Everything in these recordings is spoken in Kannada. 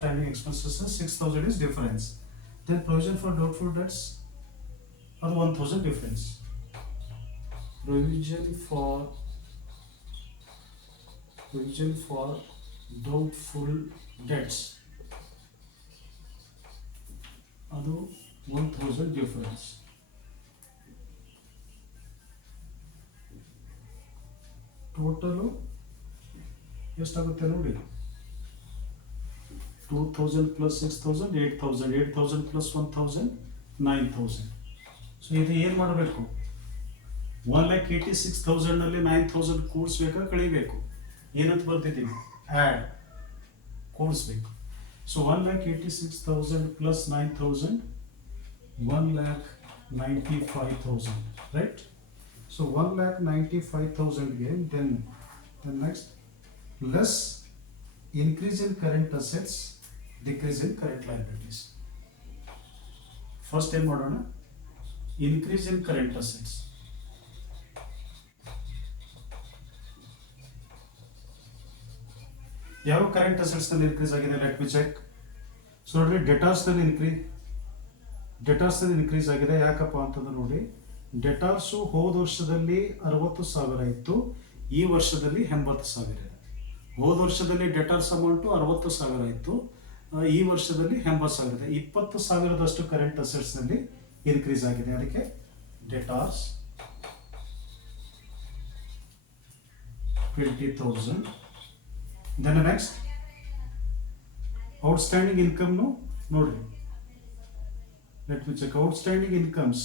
Standing expenses 6,000 is difference. Then provision for doubtful debts ಅದು 1,000 difference. Provision for doubtful debts ಅದು 1,000 difference. ಟೋಟಲು ಎಷ್ಟಾಗುತ್ತೆ ನೋಡಿ, 2,000 plus 6,000 8,000, 8,000 plus 1,000 9,000. ಸೊ ಇದು ಏನು ಮಾಡಬೇಕು, 1,86,000 9,000 ಕೂಡಿಸ್ಬೇಕಾ ಕಳಿಬೇಕು, ಏನಂತ ಬರ್ತಿದ್ದೀವಿ, ಆ್ಯಡ್ ಕೂಡಿಸ್ಬೇಕು. So 1,86,000 plus 9,000 1,95,000, right. ಸೊ 1,95,000ಗೆ then next less increase in current assets, decrease in current liabilities. First ಏನು ಮಾಡೋಣ, increase in current assets. ಯಾವ ಕರೆಂಟ್ ಅಸೆಟ್ಸ್ ನಲ್ಲಿ ಇನ್ಕ್ರೀಸ್ ಆಗಿದೆ, ಲೆಟ್ ಮಿ ಚೆಕ್. ಸೊ ನೋಡ್ರಿ, ಡೆಟಾರ್ಸ್ ನಲ್ಲಿ ಇನ್ಕ್ರೀಸ್ ಆಗಿದೆ. ಯಾಕಪ್ಪ ಅಂತಂದ್ರೆ ನೋಡಿ, ಡೆಟಾರ್ಸು ಹೋದ ವರ್ಷದಲ್ಲಿ 60,000 ಇತ್ತು, ಈ ವರ್ಷದಲ್ಲಿ 80,000 ಇದೆ. ಹೋದ ವರ್ಷದಲ್ಲಿ ಡೆಟಾರ್ಸ್ ಅಮೌಂಟು 60,000 ಇತ್ತು, ಈ ವರ್ಷದಲ್ಲಿ 80,000 ಇದೆ. 20,000ದಷ್ಟು ಕರೆಂಟ್ ಅಸೆಟ್ಸ್ ನಲ್ಲಿ ಇನ್ಕ್ರೀಸ್ ಆಗಿದೆ. ಅದಕ್ಕೆ ಡೆಟಾರ್ಸ್ 20,000. ದೆನ್ ನೆಕ್ಸ್ಟ್ ಔಟ್ಸ್ಟ್ಯಾಂಡಿಂಗ್ ಇನ್ಕಮ್ನು ನೋಡ್ರಿ, let me check. Outstanding incomes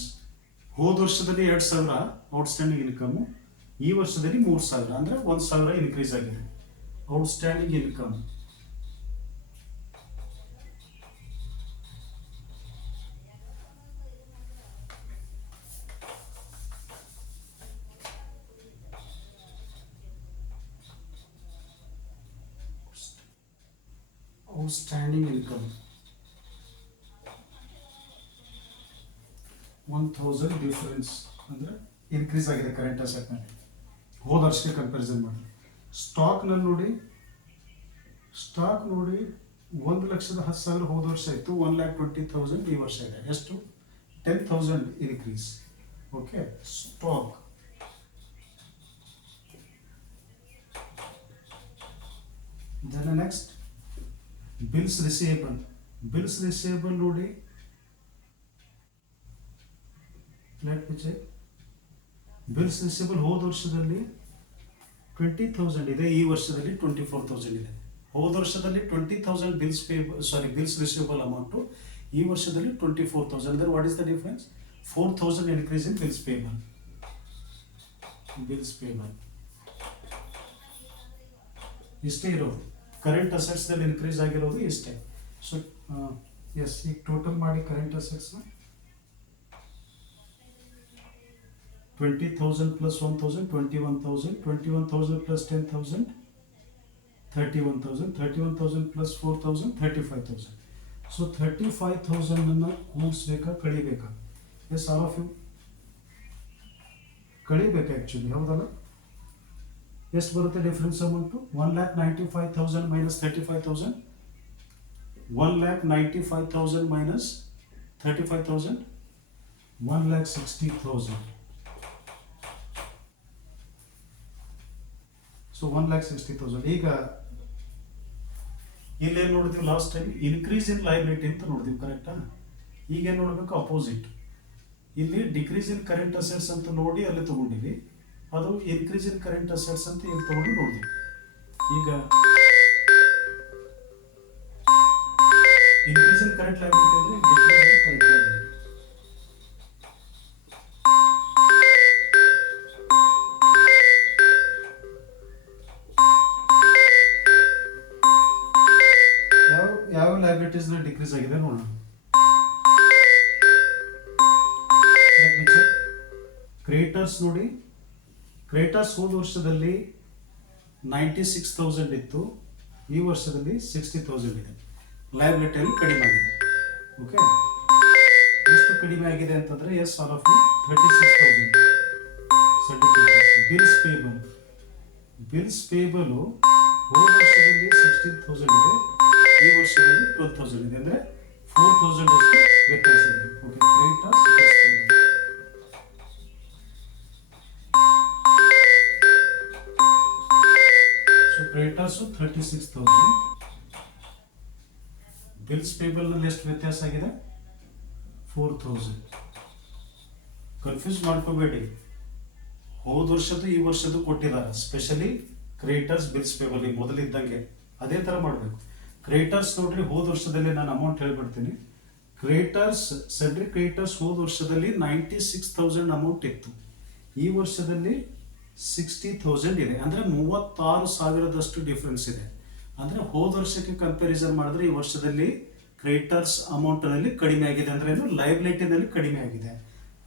ಹೋದ ವರ್ಷದಲ್ಲಿ 2,000 ಔಟ್ಸ್ಟ್ಯಾಂಡಿಂಗ್ ಇನ್ಕಮ್, ಈ ವರ್ಷದಲ್ಲಿ 3,000 ಅಂದ್ರೆ 1,000 ಇನ್ಕ್ರೀಸ್ ಆಗಿದೆ. Outstanding income outstanding income 1,000 difference ಅಂದ್ರೆ ಇನ್ಕ್ರೀಸ್ ಆಗಿದೆ ಕರೆಂಟ್ ಅಸೆಟ್ ನಲ್ಲಿ ಹೋದ ವರ್ಷಕ್ಕೆ ಕಂಪ್ಯಾರಿಸನ್ ಮಾಡಿ. ಸ್ಟಾಕ್ನಲ್ಲಿ ನೋಡಿ, 1,10,000 ಹೋದ ವರ್ಷ ಇತ್ತು, 1,20,000 ಈ ವರ್ಷ ಇದೆ. ಎಷ್ಟು? 10,000 increase. Okay, stock. Then next bills receivable ನೋಡಿ, let me check. Bills receivable ಹೋದ ವರ್ಷದಲ್ಲಿ 20,000 ಇದೆ, ಈ ವರ್ಷದಲ್ಲಿ 24,000 ಇದೆ. ಹೋದ ವರ್ಷದಲ್ಲಿ 20,000 ಬಿಲ್ಸ್ ರಿಸೀವೇಬಲ್ ಅಮೌಂಟು, ಈ ವರ್ಷದಲ್ಲಿ 24,000. ಅಂದ್ರೆ what is the difference? 4,000 increase in bills payable. ಇಷ್ಟೇ ಇರೋದು ಕರೆಂಟ್ ಅಸೆಟ್ಸ್ ನಲ್ಲಿ ಇನ್ಕ್ರೀಸ್ ಆಗಿರೋದು ಇಷ್ಟೇ. ಸೊ ಎಸ್, ಈಗ ಟೋಟಲ್ ಮಾಡಿ current ಅಸೆಟ್ಸ್ನ 20,000 plus 1,000 21,000, 21,000 plus 10,000 31,000, 31,000 plus 4,000 35,000. So 35,000 ಅನ್ನ ಕೂಡಿಸ್ಬೇಕಾ ಕಳಿಬೇಕಾ? ಎಸ್, ಆಲ್ ಆಫ್ ಯು ಕಳಿಬೇಕು ಆ್ಯಕ್ಚುಲಿ, ಹೌದಲ್ಲ? ಎಷ್ಟು ಬರುತ್ತೆ difference amount? 1,95,000 minus 35,000, 1,95,000 minus 35,000, 1,60,000. So 1,60,000. ಈಗ ಇಲ್ಲೇನು ನೋಡ್ತೀವಿ, last time increase in liability ಅಂತ ನೋಡ್ತೀವಿ, ಕರೆಕ್ಟಾ? ಈಗ ಏನು ನೋಡಬೇಕು, ಅಪೋಸಿಟ್. ಇಲ್ಲಿ ಡಿಕ್ರೀಸ್ ಇನ್ ಕರೆಂಟ್ ಅಸೆಟ್ಸ್ ಅಂತ ನೋಡಿ ಅಲ್ಲಿ ತಗೊಂಡಿವಿ, ಅದು ಇನ್ಕ್ರೀಸ್ ಇನ್ ಕರೆಂಟ್ ಅಸೆಟ್ಸ್ ಅಂತ ಇಲ್ಲಿ ತಗೊಂಡು ನೋಡಿದ್ವಿ. ಈಗ ಇನ್ಕ್ರೀಸ್ ಇನ್ ಕರೆಂಟ್ ಲೈಬಿಲಿಟಿ ಅಂದ್ರೆ ಡಿಕ್ರೀಸ್ ಇನ್ ಕರೆಂಟ್ ಲೈಬಿಲಿಟಿ. ಯಾವ ಲೈಬಿಲಿಟೀಸ್ ಡಿಕ್ರೀಸ್ ಆಗಿದೆ ನೋಡೋಣ. ಕ್ರೆಡಿಟರ್ಸ್ ನೋಡಿ, ಕ್ರೆಡಿಟರ್ಸ್ ಹೋದ ವರ್ಷದಲ್ಲಿ 96,000 ಇತ್ತು, ಈ ವರ್ಷದಲ್ಲಿ 60,000 ಇದೆ. ಲೈಬಿಲಿಟಿಯಲ್ಲಿ ಕಡಿಮೆ ಆಗಿದೆ. ಓಕೆ, ಎಷ್ಟು ಕಡಿಮೆ ಆಗಿದೆ ಅಂತಂದ್ರೆ, yes, all of 36,000. Bills payable ಹೋದ ವರ್ಷದಲ್ಲಿ 16,000 ಇದೆ, ಈ ವರ್ಷದಲ್ಲಿ 12,000 ಇದೆ, ಅಂದರೆ 4,000 ಅಷ್ಟು ವ್ಯತ್ಯಾಸ ಇದೆ. Okay, creditors bills payable. So creditors 36,000, bills payable ನಲ್ಲಿ ಎಷ್ಟು ವ್ಯತ್ಯಾಸ ಆಗಿದೆ? 4,000. ಕನ್ಫ್ಯೂಸ್ ಮಾಡ್ಕೋಬೇಡಿ, ಹೋದ ವರ್ಷದ್ದು ಈ ವರ್ಷದ್ದು ಕೊಟ್ಟಿದ್ದಾರೆ, ಸ್ಪೆಷಲಿ ಕ್ರೆಡಿಟರ್ಸ್ ಬಿಲ್ಸ್ ಪೇಬಲ್ ಮೊದಲಿದ್ದಂಗೆ ಅದೇ ಥರ ಮಾಡಬೇಕು. ಕ್ರೆಡಿಟರ್ಸ್ ನೋಡ್ರಿ, ಹೋದ ವರ್ಷದಲ್ಲಿ ನಾನು ಅಮೌಂಟ್ ಹೇಳ್ಬಿಡ್ತೀನಿ. ಕ್ರೆಡಿಟರ್ಸ್, ಸೆಂಟ್ರಿ ಕ್ರೆಡಿಟರ್ಸ್ ಹೋದ ವರ್ಷದಲ್ಲಿ 96,000 ಅಮೌಂಟ್ ಇತ್ತು, ಈ ವರ್ಷದಲ್ಲಿ 60,000 ಇದೆ, ಅಂದರೆ 36,000ದಷ್ಟು ಡಿಫ್ರೆನ್ಸ್ ಇದೆ. ಅಂದರೆ ಹೋದ ವರ್ಷಕ್ಕೆ ಕಂಪ್ಯಾರಿಸನ್ ಮಾಡಿದ್ರೆ ಈ ವರ್ಷದಲ್ಲಿ ಕ್ರೆಡಿಟರ್ಸ್ ಅಮೌಂಟ್ನಲ್ಲಿ ಕಡಿಮೆ ಆಗಿದೆ, ಅಂದರೆ ಏನು, ಲಯಬಿಲಿಟಿನಲ್ಲಿ ಕಡಿಮೆ ಆಗಿದೆ.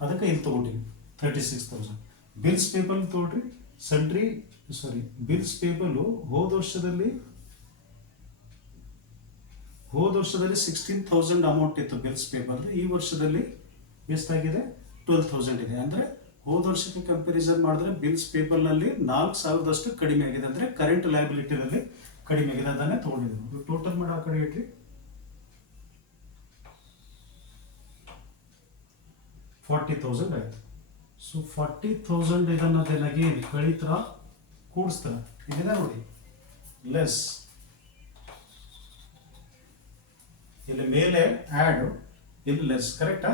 ಅದಕ್ಕೆ ಇಲ್ಲಿ ತೊಗೊಂಡಿವಿ 36,000. ಬಿಲ್ಸ್ ಪೇಬಲ್ ತೊಗೊಳ್ರಿ, ಬಿಲ್ಸ್ ಪೇಬಲ್ ಹೋದ ವರ್ಷದಲ್ಲಿ 16,000 ಅಮೌಂಟ್ ಇತ್ತು ಬಿಲ್ಸ್ ಪೇಬಲ್, ಈ ವರ್ಷದಲ್ಲಿ ಎಷ್ಟಾಗಿದೆ? 12,000 ಇದೆ. ಅಂದರೆ ಹೋದ ವರ್ಷಕ್ಕೆ ಕಂಪ್ಯಾರಿಸನ್ ಮಾಡಿದ್ರೆ ಬಿಲ್ಸ್ ಪೇಬಲ್ ನಲ್ಲಿ 4,000ದಷ್ಟು ಕಡಿಮೆ ಆಗಿದೆ, ಅಂದರೆ ಕರೆಂಟ್ ಲಯಬಿಲಿಟಿನಲ್ಲಿ ಕಡಿಮೆ ಆಗಿದೆ. ಅದನ್ನೇ ತೊಗೊಂಡಿದ್ದೀವಿ. ಟೋಟಲ್ ಮಾಡಿ ಆ ಕಡೆ ಇಟ್ರಿ, 40,000 ಆಯ್ತು. ಸೊ 40,000 ಇದನ್ನದೇನಾಗಿ ಕಳಿತರ ಕೂಡಿಸ್ತಾರ, ಇದನ್ನ ನೋಡಿ, ಲೆಸ್ ಇಲ್ಲಿ ಮೇಲೆ ಆ್ಯಡ್, ಇಲ್ಲಿ ಲೆಸ್, ಕರೆಕ್ಟಾ?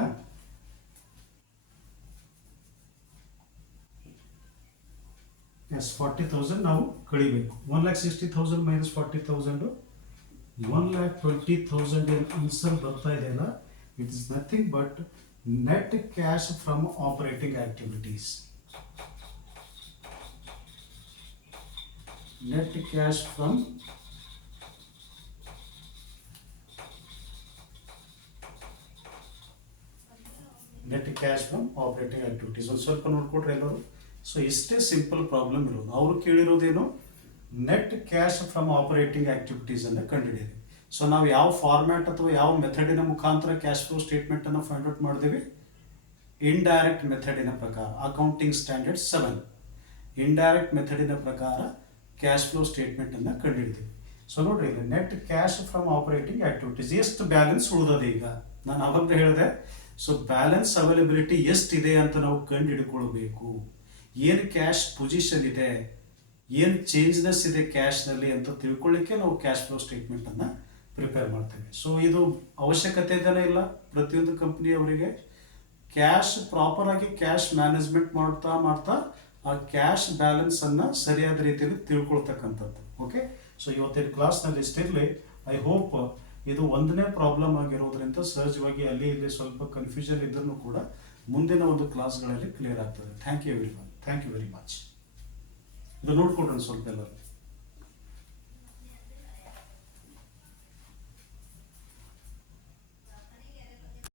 ಎಸ್, 40,000 ನಾವು ಕಳಿಬೇಕು. 1,60,000 ಮೈನಸ್ 40,000, 1,20,000 ಏನು ಆನ್ಸರ್ ಬರ್ತಾ ಇದೆಯಲ್ಲ, it is nothing but net cash from operating activities. Net cash from operating activities. ಒಂದು ಸ್ವಲ್ಪ ನೋಡ್ಕೊಟ್ರೆ ಎಲ್ಲರೂ. ಸೊ ಇಷ್ಟೇ ಸಿಂಪಲ್ ಪ್ರಾಬ್ಲಮ್ ಇರೋದು. ಅವರು ಕೇಳಿರೋದೇನು, net cash from operating activities ಅನ್ನು ಕಂಡುಹಿಡಿಯಿರಿ. ಸೊ ನಾವು ಯಾವ ಫಾರ್ಮ್ಯಾಟ್ ಅಥವಾ ಯಾವ ಮೆಥಡಿನ ಮುಖಾಂತರ ಕ್ಯಾಶ್ ಫ್ಲೋ ಸ್ಟೇಟ್ಮೆಂಟ್ ಅನ್ನು ಫೈಂಡ್ ಔಟ್ ಮಾಡಿದೀವಿ? ಇಂಡೈರೆಕ್ಟ್ ಮೆಥಡಿನ ಪ್ರಕಾರ, ಅಕೌಂಟಿಂಗ್ ಸ್ಟ್ಯಾಂಡರ್ಡ್ 7 ಇಂಡೈರೆಕ್ಟ್ ಮೆಥಡಿನ ಪ್ರಕಾರ ಕ್ಯಾಶ್ ಫ್ಲೋ ಸ್ಟೇಟ್ಮೆಂಟ್ ಅನ್ನು ಕಂಡುಹಿಡಿದೀವಿ. ಸೊ ನೋಡ್ರಿ, ಇಲ್ಲಿ net cash from operating activities ಎಷ್ಟು ಬ್ಯಾಲೆನ್ಸ್ ಉಳಿದದೆ. ಈಗ ನಾನು ಅವಾಗ ಹೇಳಿದೆ, ಸೊ ಬ್ಯಾಲೆನ್ಸ್ ಅವೈಲಬಿಲಿಟಿ ಎಷ್ಟಿದೆ ಅಂತ ನಾವು ಕಂಡು ಹಿಡ್ಕೊಳ್ಬೇಕು. ಏನು ಕ್ಯಾಶ್ ಪೊಸಿಷನ್ ಇದೆ, ಏನು ಚೇಂಜ್ನೆಸ್ ಇದೆ ಕ್ಯಾಶ್ನಲ್ಲಿ ಅಂತ ತಿಳ್ಕೊಳ್ಳಿಕ್ಕೆ ನಾವು ಕ್ಯಾಶ್ ಫ್ಲೋ ಸ್ಟೇಟ್ಮೆಂಟನ್ನು ಪ್ರಿಪೇರ್ ಮಾಡ್ತೇವೆ. ಸೊ ಇದು ಅವಶ್ಯಕತೆ ಇದೇನೇ ಇಲ್ಲ ಪ್ರತಿಯೊಂದು ಕಂಪ್ನಿಯವರಿಗೆ. ಕ್ಯಾಶ್ ಪ್ರಾಪರಾಗಿ ಕ್ಯಾಶ್ ಮ್ಯಾನೇಜ್ಮೆಂಟ್ ಮಾಡ್ತಾ ಆ ಕ್ಯಾಶ್ ಬ್ಯಾಲೆನ್ಸನ್ನು ಸರಿಯಾದ ರೀತಿಯಲ್ಲಿ ತಿಳ್ಕೊಳ್ತಕ್ಕಂಥದ್ದು. ಓಕೆ, ಸೊ ಇವತ್ತಿನ ಕ್ಲಾಸ್ನಲ್ಲಿ ಇಷ್ಟಿರಲಿ. ಐ ಹೋಪ್ ಇದು ಒಂದನೇ ಪ್ರಾಬ್ಲಮ್ ಆಗಿರೋದ್ರಿಂದ ಸಹಜವಾಗಿ ಅಲ್ಲಿ ಇಲ್ಲಿ ಸ್ವಲ್ಪ ಕನ್ಫ್ಯೂಷನ್ ಇದ್ರೂ ಕೂಡ ಮುಂದಿನ ಒಂದು ಕ್ಲಾಸ್ಗಳಲ್ಲಿ ಕ್ಲಿಯರ್ ಆಗ್ತದೆ. Thank you very much. ಇದು ನೋಡ್ಕೊಡ್ರಿ ಸ್ವಲ್ಪ ಎಲ್ಲರೂ.